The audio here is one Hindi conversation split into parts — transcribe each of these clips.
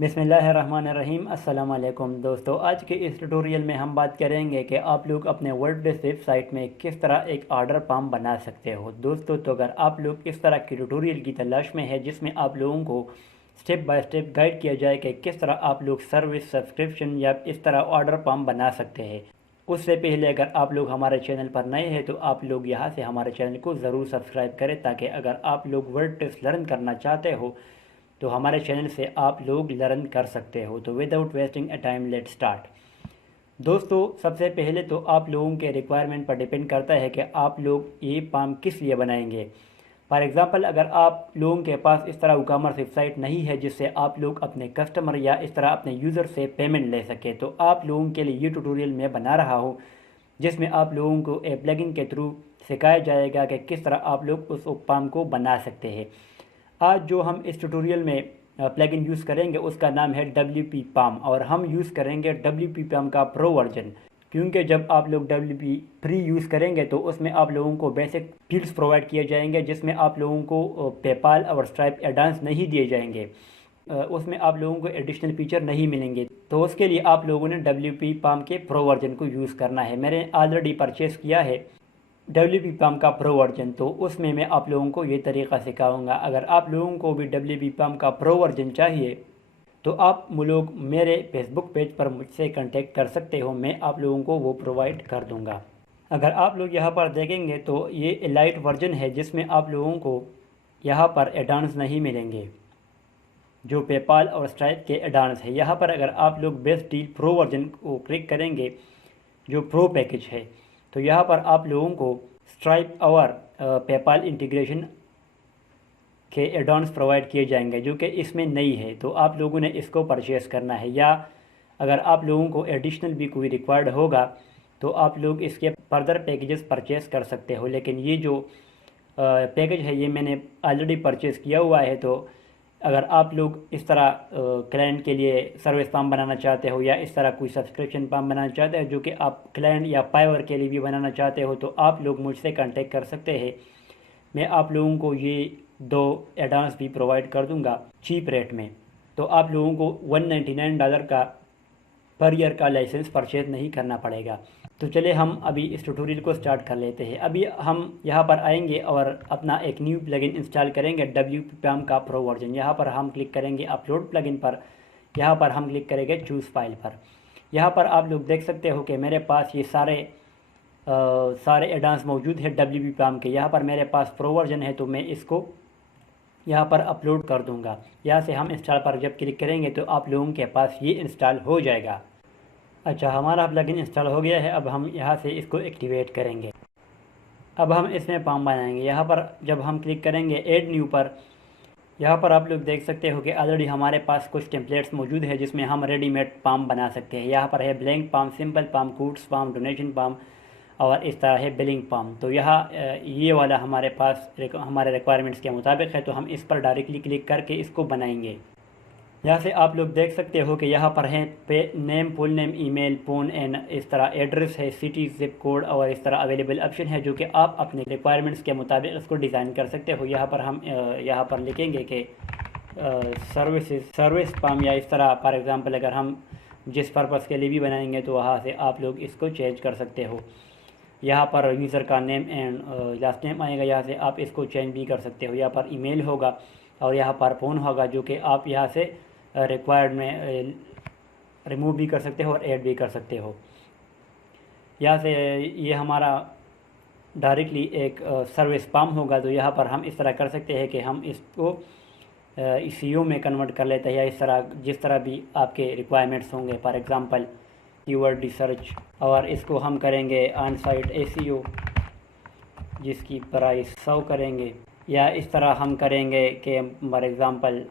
बिस्मिल्लाहिर्रहमानिर्रहीम। अस्सलाम वालेकुम दोस्तों, आज के इस ट्यूटोरियल में हम बात करेंगे कि आप लोग अपने वर्डप्रेस वेबसाइट में किस तरह एक ऑर्डर फॉर्म बना सकते हो। दोस्तों, तो अगर आप लोग इस तरह की ट्यूटोरियल की तलाश में है जिसमें आप लोगों को स्टेप बाय स्टेप गाइड किया जाए कि किस तरह आप लोग सर्विस सब्सक्रिप्शन या इस तरह ऑर्डर फॉर्म बना सकते हैं, उससे पहले अगर आप लोग हमारे चैनल पर नए हैं तो आप लोग यहाँ से हमारे चैनल को ज़रूर सब्सक्राइब करें, ताकि अगर आप लोग वर्डप्रेस लर्न करना चाहते हो तो हमारे चैनल से आप लोग लर्न कर सकते हो। तो without wasting a time let start. दोस्तों, सबसे पहले तो आप लोगों के रिक्वायरमेंट पर डिपेंड करता है कि आप लोग ये फॉर्म किस लिए बनाएंगे। फॉर एग्ज़ाम्पल, अगर आप लोगों के पास इस तरह ई-कॉमर्स वेबसाइट नहीं है जिससे आप लोग अपने कस्टमर या इस तरह अपने यूज़र से पेमेंट ले सके, तो आप लोगों के लिए ये ट्यूटोरियल मैं बना रहा हूँ जिसमें आप लोगों को ए प्लगइन के थ्रू सिखाया जाएगा कि किस तरह आप लोग उस फॉर्म को बना सकते हैं। आज जो हम इस ट्यूटोरियल में प्लगइन यूज़ करेंगे उसका नाम है WP पाम, और हम यूज़ करेंगे WP पाम का प्रो वर्जन, क्योंकि जब आप लोग WP फ्री यूज़ करेंगे तो उसमें आप लोगों को बेसिक फील्ड्स प्रोवाइड किए जाएंगे जिसमें आप लोगों को पेपाल और स्ट्राइप एडवांस नहीं दिए जाएंगे। उसमें आप लोगों को एडिशनल फीचर नहीं मिलेंगे। तो उसके लिए आप लोगों ने WP पाम के प्रो वर्जन को यूज़ करना है। मैंने ऑलरेडी परचेज़ किया है WP पाम का प्रो वर्जन, तो उसमें मैं आप लोगों को ये तरीक़ा सिखाऊंगा। अगर आप लोगों को भी WP पाम का प्रो वर्जन चाहिए तो आप लोग मेरे फेसबुक पेज पर मुझसे कांटेक्ट कर सकते हो, मैं आप लोगों को वो प्रोवाइड कर दूंगा। अगर आप लोग यहाँ पर देखेंगे तो ये एलाइट वर्जन है जिसमें आप लोगों को यहाँ पर एडवांस नहीं मिलेंगे, जो पेपाल और स्ट्राइप के एडवांस है। यहाँ पर अगर आप लोग बेस्ट डील प्रो वर्जन को क्लिक करेंगे, जो प्रो पैकेज है, तो यहाँ पर आप लोगों को स्ट्राइप और पेपाल इंटीग्रेशन के एडवांस प्रोवाइड किए जाएंगे, जो कि इसमें नहीं है। तो आप लोगों ने इसको परचेज़ करना है, या अगर आप लोगों को एडिशनल भी कोई रिक्वायर्ड होगा तो आप लोग इसके फर्दर पैकेजेस परचेज़ कर सकते हो। लेकिन ये जो पैकेज है ये मैंने ऑलरेडी परचेज़ किया हुआ है। तो अगर आप लोग इस तरह क्लाइंट के लिए सर्विस फॉर्म बनाना चाहते हो या इस तरह कोई सब्सक्रिप्शन फॉर्म बनाना चाहते हो जो कि आप क्लाइंट या फाइवर के लिए भी बनाना चाहते हो, तो आप लोग मुझसे कांटेक्ट कर सकते हैं। मैं आप लोगों को ये दो एडवांस भी प्रोवाइड कर दूंगा चीप रेट में। तो आप लोगों को $199 का पर ईयर का लाइसेंस परचेज नहीं करना पड़ेगा। तो चले हम अभी इस ट्यूटोरियल को स्टार्ट कर लेते हैं। अभी हम यहाँ पर आएंगे और अपना एक न्यू प्लगइन इंस्टॉल करेंगे WP पाम का प्रो वर्जन। यहाँ पर हम क्लिक करेंगे अपलोड प्लगइन पर, यहाँ पर हम क्लिक करेंगे चूज़ फाइल पर। यहाँ पर आप लोग देख सकते हो कि मेरे पास ये सारे एडवांस मौजूद है WP पाम के। यहाँ पर मेरे पास प्रो वर्जन है तो मैं इसको यहाँ पर अपलोड कर दूँगा। यहाँ से हम इंस्टॉल पर जब क्लिक करेंगे तो आप लोगों के पास ये इंस्टॉल हो जाएगा। अच्छा, हमारा प्लगइन इंस्टॉल हो गया है। अब हम यहाँ से इसको एक्टिवेट करेंगे। अब हम इसमें फॉर्म बनाएंगे। यहाँ पर जब हम क्लिक करेंगे ऐड न्यू पर, यहाँ पर आप लोग देख सकते हो कि ऑलरेडी हमारे पास कुछ टेम्पलेट्स मौजूद है जिसमें हम रेडीमेड फॉर्म बना सकते हैं। यहाँ पर है ब्लैंक फॉर्म, सिंपल फॉर्म, कूट्स फॉर्म, डोनेशन फॉर्म और इस तरह है बिलिंग फॉर्म। तो यहाँ ये वाला हमारे पास हमारे रिक्वायरमेंट्स के मुताबिक है, तो हम इस पर डायरेक्टली क्लिक करके इसको बनाएंगे। यहाँ से आप लोग देख सकते हो कि यहाँ पर है name, full name, email, phone and इस तरह एड्रेस है, सिटी, जिप कोड और इस तरह अवेलेबल ऑप्शन है जो कि आप अपने रिक्वायरमेंट्स के मुताबिक इसको डिज़ाइन कर सकते हो। यहाँ पर हम यहाँ पर लिखेंगे कि सर्विस फॉर्म, या इस तरह फॉर एग्ज़ाम्पल अगर हम जिस पर्पज़ के लिए भी बनाएंगे तो वहाँ से आप लोग इसको चेंज कर सकते हो। यहाँ पर यूज़र का नेम एंड लास्ट नेम आएगा, यहाँ से आप इसको चेंज भी कर सकते हो। यहाँ पर ईमेल होगा और यहाँ पर फ़ोन होगा जो कि आप यहाँ से रिक्वायर्ड में रिमूव भी कर सकते हो और ऐड भी कर सकते हो। यहाँ से ये हमारा डायरेक्टली एक सर्विस फॉर्म होगा। तो यहाँ पर हम इस तरह कर सकते हैं कि हम इसको SEO में कन्वर्ट कर लेते हैं, या इस तरह जिस तरह भी आपके रिक्वायरमेंट्स होंगे। फॉर एग्ज़ाम्पल कीवर्ड रिसर्च, और इसको हम करेंगे ऑन साइट SEO जिसकी प्राइस 100 करेंगे, या इस तरह हम करेंगे कि for example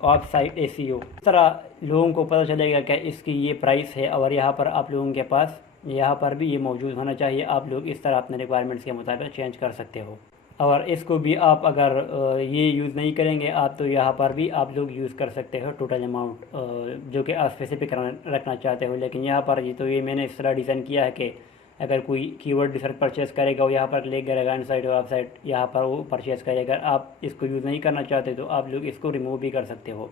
of site SEO। इस तरह लोगों को पता चलेगा कि इसकी ये प्राइस है, और यहाँ पर आप लोगों के पास यहाँ पर भी ये मौजूद होना चाहिए। आप लोग इस तरह अपने रिक्वायरमेंट्स के मुताबिक चेंज कर सकते हो। और इसको भी आप अगर ये यूज़ नहीं करेंगे आप, तो यहाँ पर भी आप लोग यूज़ कर सकते हो टोटल अमाउंट जो कि आप स्पेसिफिक रखना चाहते हो। लेकिन यहाँ पर ये मैंने इस तरह डिज़ाइन किया है कि अगर कोई कीवर्ड रिसर्च परचेज़ करेगा वो यहाँ पर क्लिक करेगा, इन साइड वेब साइट यहाँ पर वो परचेज़ करेगा। आप इसको यूज़ नहीं करना चाहते तो आप लोग इसको रिमूव भी कर सकते हो।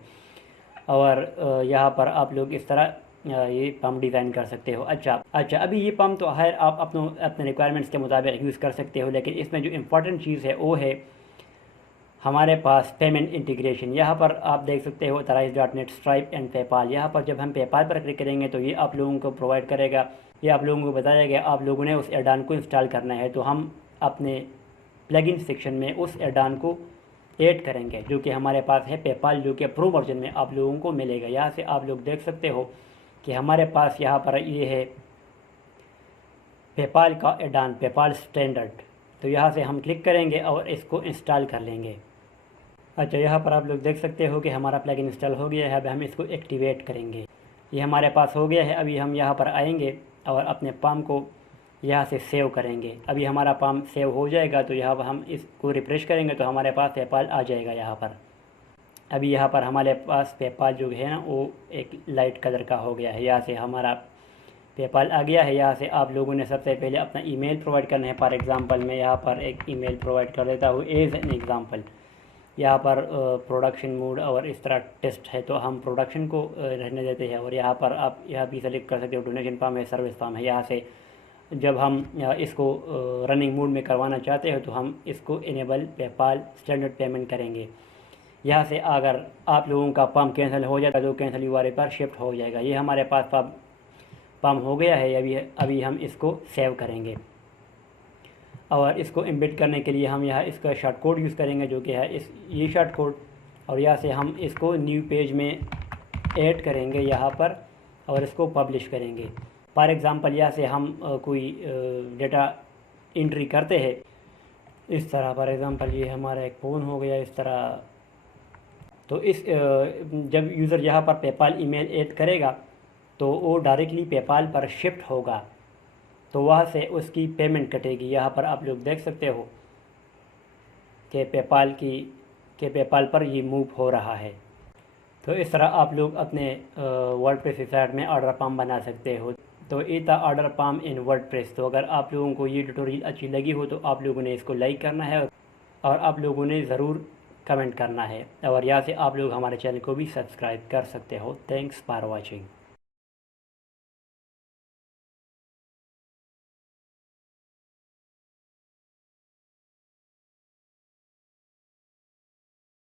और यहाँ पर आप लोग इस तरह ये पम्प डिज़ाइन कर सकते हो। अच्छा, अभी ये पम्प तो खैर आप अपने रिक्वायरमेंट्स के मुताबिक यूज़ कर सकते हो, लेकिन इसमें जो इम्पोर्टेंट चीज़ है वो है हमारे पास पेमेंट इंटीग्रेशन। यहाँ पर आप देख सकते हो Authorize.net, स्ट्राइप एंड पेपाल। यहाँ पर जब हम पेपाल पर क्लिक करेंगे तो ये आप लोगों को प्रोवाइड करेगा, ये आप लोगों को बताएगा आप लोगों ने उस एडान को इंस्टॉल करना है। तो हम अपने प्लगइन सेक्शन में उस एडान को ऐड करेंगे जो कि हमारे पास है पेपाल, जो कि प्रो वर्जन में आप लोगों को मिलेगा। यहाँ से आप लोग देख सकते हो कि हमारे पास यहाँ पर ये है पेपाल का एडान, पेपाल स्टैंडर्ड। तो यहाँ से हम क्लिक करेंगे और इसको इंस्टॉल कर लेंगे। अच्छा, यहाँ पर आप लोग देख सकते हो कि हमारा प्लगइन इंस्टॉल हो गया है। अब हम इसको एक्टिवेट करेंगे। ये हमारे पास हो गया है। अभी हम यहाँ पर आएंगे और अपने पाम को यहाँ से सेव करेंगे। अभी हमारा पाम सेव हो जाएगा तो यहाँ पर हम इसको रिफ्रेश करेंगे तो हमारे पास पेपाल आ जाएगा यहाँ पर। अभी यहाँ पर हमारे पास पेपाल जो है ना वो एक लाइट कलर का हो गया है। यहाँ से हमारा पेपाल आ गया है। यहाँ से आप लोगों ने सबसे पहले अपना ईमेल प्रोवाइड करना है। फॉर एग्ज़ाम्पल मैं यहाँ पर एक ईमेल प्रोवाइड कर देता हूँ एज एन एग्ज़ाम्पल। यहाँ पर प्रोडक्शन मोड और इस तरह टेस्ट है तो हम प्रोडक्शन को रहने देते हैं। और यहाँ पर आप यहाँ भी सेलेक्ट कर सकते हो डोनेशन फार्म है, सर्विस फार्म है। यहाँ से जब हम इसको रनिंग मोड में करवाना चाहते हो तो हम इसको इनेबल पेपाल स्टैंडर्ड पेमेंट करेंगे। यहाँ से अगर आप लोगों का पम्प कैंसिल हो जाता है तो कैंसिल URL पर शिफ्ट हो जाएगा। ये हमारे पास पम्प हो गया है। अभी हम इसको सेव करेंगे और इसको एम्बेड करने के लिए हम यहाँ इसका शॉर्ट कोड यूज़ करेंगे जो कि है ये शॉर्ट कोड। और यहाँ से हम इसको न्यू पेज में ऐड करेंगे यहाँ पर और इसको पब्लिश करेंगे। फॉर एग्ज़ाम्पल यहाँ से हम कोई डेटा एंट्री करते हैं इस तरह। फॉर एग्ज़ाम्पल ये हमारा एक फ़ोन हो गया इस तरह। तो जब यूज़र यहाँ पर पेपाल ईमेल ऐड करेगा तो वो डायरेक्टली पेपाल पर शिफ्ट होगा, तो वहाँ से उसकी पेमेंट कटेगी। यहाँ पर आप लोग देख सकते हो कि पेपाल पर ये मूव हो रहा है। तो इस तरह आप लोग अपने वर्डप्रेस वेबसाइट में ऑर्डर पाम बना सकते हो। तो ये था ऑर्डर पाम इन वर्डप्रेस। तो अगर आप लोगों को ये ट्यूटोरियल अच्छी लगी हो तो आप लोगों ने इसको लाइक करना है और आप लोगों ने ज़रूर कमेंट करना है। और यहाँ से आप लोग हमारे चैनल को भी सब्सक्राइब कर सकते हो। Thanks for watching.